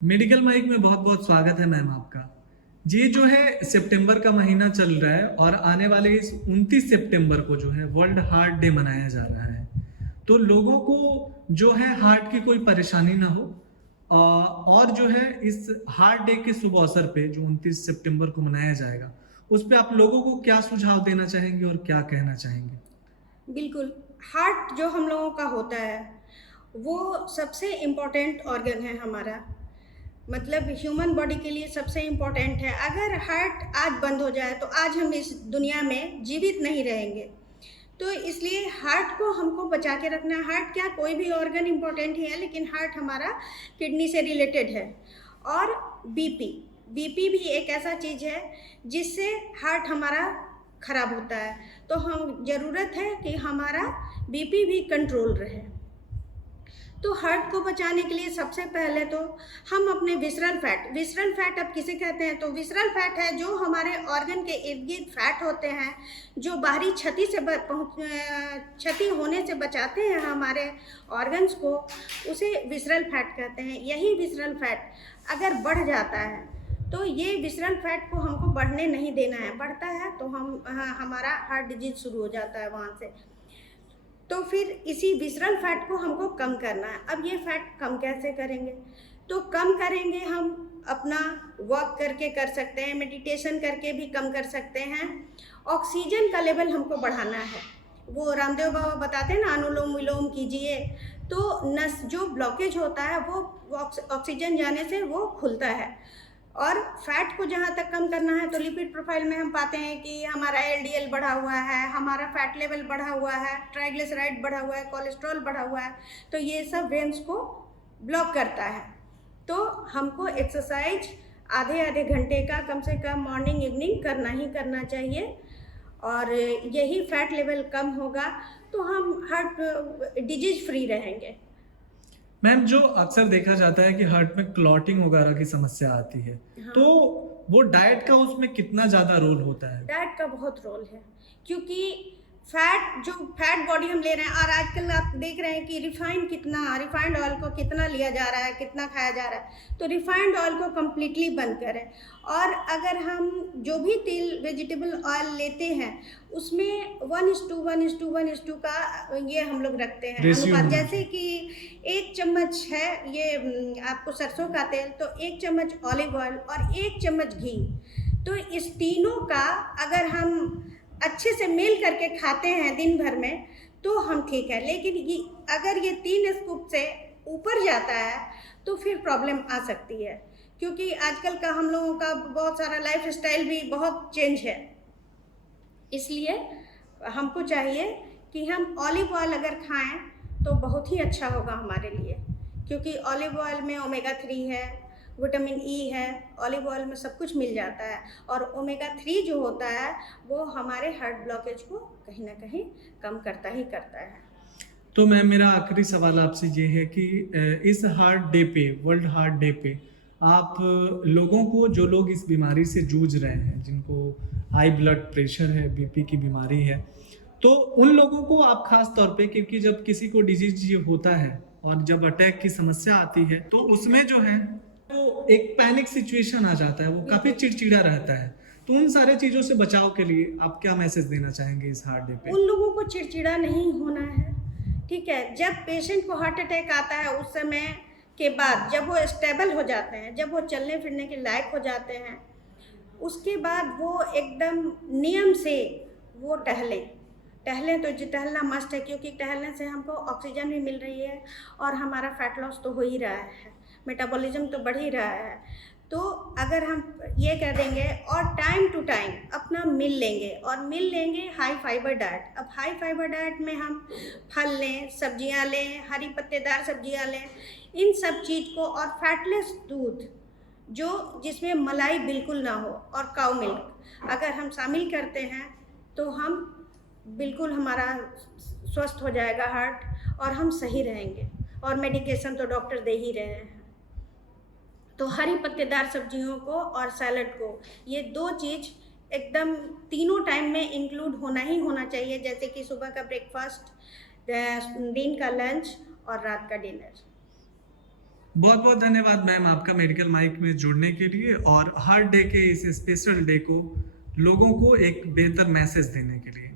Medical mic में बहुत बहुत स्वागत है मैम आपका। ये जो है सितंबर का महीना चल रहा है और आने वाले इस 29 सितंबर को जो है वर्ल्ड हार्ट डे मनाया जा रहा है। तो लोगों को जो है हार्ट की कोई परेशानी ना हो, और जो है इस हार्ट डे के शुभ अवसर पे जो 29 सितंबर को मनाया जाएगा, उस पे आप लोगों को क्या सुझाव देना चाहेंगे और क्या कहना चाहेंगे? बिल्कुल। हार्ट जो हम लोगों का होता है वो सबसे इम्पोर्टेंट ऑर्गन है हमारा। मतलब ह्यूमन बॉडी के लिए सबसे इम्पोर्टेंट है। अगर हार्ट आज बंद हो जाए तो आज हम इस दुनिया में जीवित नहीं रहेंगे। तो इसलिए हार्ट को हमको बचा के रखना है। हार्ट क्या, कोई भी ऑर्गन इम्पोर्टेंट ही है, लेकिन हार्ट हमारा किडनी से रिलेटेड है। और बीपी बीपी भी एक ऐसा चीज़ है जिससे हार्ट हमारा खराब होता है। तो हम ज़रूरत है कि हमारा बीपी भी कंट्रोल रहे। तो हार्ट को बचाने के लिए सबसे पहले तो हम अपने विसरल फैट अब किसे कहते हैं, तो विसरल फैट है जो हमारे ऑर्गन के इर्द गिर्द फैट होते हैं, जो बाहरी क्षति होने से बचाते हैं हमारे ऑर्गन्स को, उसे विसरल फैट कहते हैं। यही विसरल फैट अगर बढ़ जाता है तो ये विसरल फैट को हमको बढ़ने नहीं देना है। बढ़ता है तो हमारा हार्ट डिजीज शुरू हो जाता है वहाँ से। तो फिर इसी विसरल फैट को हमको कम करना है। अब ये फैट कम कैसे करेंगे? तो कम करेंगे हम अपना वॉक करके कर सकते हैं, मेडिटेशन करके भी कम कर सकते हैं। ऑक्सीजन का लेवल हमको बढ़ाना है। वो रामदेव बाबा बताते हैं ना, अनुलोम विलोम कीजिए तो नस जो ब्लॉकेज होता है वो ऑक्सीजन जाने से वो खुलता है। और फैट को जहाँ तक कम करना है तो लिपिड प्रोफाइल में हम पाते हैं कि हमारा एलडीएल बढ़ा हुआ है, हमारा फैट लेवल बढ़ा हुआ है, ट्राइग्लिसराइड बढ़ा हुआ है, कोलेस्ट्रॉल बढ़ा हुआ है। तो ये सब वेन्स को ब्लॉक करता है। तो हमको एक्सरसाइज आधे आधे घंटे का कम से कम मॉर्निंग इवनिंग करना ही करना चाहिए। और यही फैट लेवल कम होगा तो हम हार्ट डिजीज फ्री रहेंगे। मैम, जो अक्सर देखा जाता है कि हार्ट में क्लॉटिंग वगैरह की समस्या आती है, हाँ, तो वो डाइट का उसमें कितना ज्यादा रोल होता है? डाइट का बहुत रोल है, क्योंकि फैट बॉडी हम ले रहे हैं। और आजकल आप देख रहे हैं कि रिफाइंड ऑयल को कितना लिया जा रहा है, कितना खाया जा रहा है। तो रिफाइंड ऑयल को कम्प्लीटली बंद करें। और अगर हम जो भी तेल वेजिटेबल ऑयल लेते हैं उसमें 1:1:1:1 का ये हम लोग रखते हैं रेशियो अनुपात। होना जैसे कि 1 चम्मच है ये आपको सरसों का तेल, तो 1 चम्मच ऑलिव ऑयल और 1 चम्मच घी। तो इस तीनों का अगर हम अच्छे से मेल करके खाते हैं दिन भर में तो हम ठीक है। लेकिन अगर ये 3 स्कूप से ऊपर जाता है तो फिर प्रॉब्लम आ सकती है, क्योंकि आजकल का हम लोगों का बहुत सारा लाइफ स्टाइल भी बहुत चेंज है। इसलिए हमको चाहिए कि हम ऑलिव ऑयल अगर खाएं तो बहुत ही अच्छा होगा हमारे लिए, क्योंकि ऑलिव ऑयल में ओमेगा 3 है, विटामिन ई है। ऑलिव ऑयल में सब कुछ मिल जाता है। और ओमेगा 3 जो होता है वो हमारे हार्ट ब्लॉकेज को कहीं ना कहीं कम करता ही करता है। तो मैम, मेरा आखिरी सवाल आपसे ये है कि इस हार्ट डे पे, वर्ल्ड हार्ट डे पे, आप लोगों को, जो लोग इस बीमारी से जूझ रहे हैं, जिनको हाई ब्लड प्रेशर है, बीपी की बीमारी है, तो उन लोगों को आप खास तौर पे, क्योंकि जब किसी को डिजीज ये होता है और जब अटैक की समस्या आती है तो उसमें जो है वो एक पैनिक सिचुएशन आ जाता है, वो काफी चिड़चिड़ा रहता है। तो उन सारे चीजों से बचाव के लिए आप क्या मैसेज देना चाहेंगे इस हार्ट डे पे? उन लोगों को चिड़चिड़ा नहीं होना है, ठीक है। जब पेशेंट को हार्ट अटैक आता है उस समय के बाद जब वो स्टेबल हो जाते हैं, जब वो चलने फिरने के लायक हो जाते हैं, उसके बाद वो एकदम नियम से वो टहलें। तो जो टहलना मस्ट है, क्योंकि टहलने से हमको ऑक्सीजन भी मिल रही है और हमारा फैट लॉस तो हो ही रहा है, मेटाबॉलिज्म तो बढ़ ही रहा है। तो अगर हम ये कह देंगे और टाइम टू टाइम अपना मिल लेंगे हाई फाइबर डाइट। अब हाई फाइबर डाइट में हम फल लें, सब्जियां लें, हरी पत्तेदार सब्जियां लें, इन सब चीज़ को, और फैटलेस दूध जो जिसमें मलाई बिल्कुल ना हो, और काऊ मिल्क अगर हम शामिल करते हैं तो हम बिल्कुल हमारा स्वस्थ हो जाएगा हार्ट और हम सही रहेंगे। और मेडिकेशन तो डॉक्टर दे ही रहे हैं। तो हरी पत्तेदार सब्जियों को और सैलड को, ये 2 चीज़ एकदम तीनों टाइम में इंक्लूड होना ही होना चाहिए, जैसे कि सुबह का ब्रेकफास्ट, दिन का लंच और रात का डिनर। बहुत बहुत धन्यवाद मैम आपका मेडिकल माइक में जुड़ने के लिए और हार्ट डे के इस स्पेशल डे को लोगों को एक बेहतर मैसेज देने के लिए।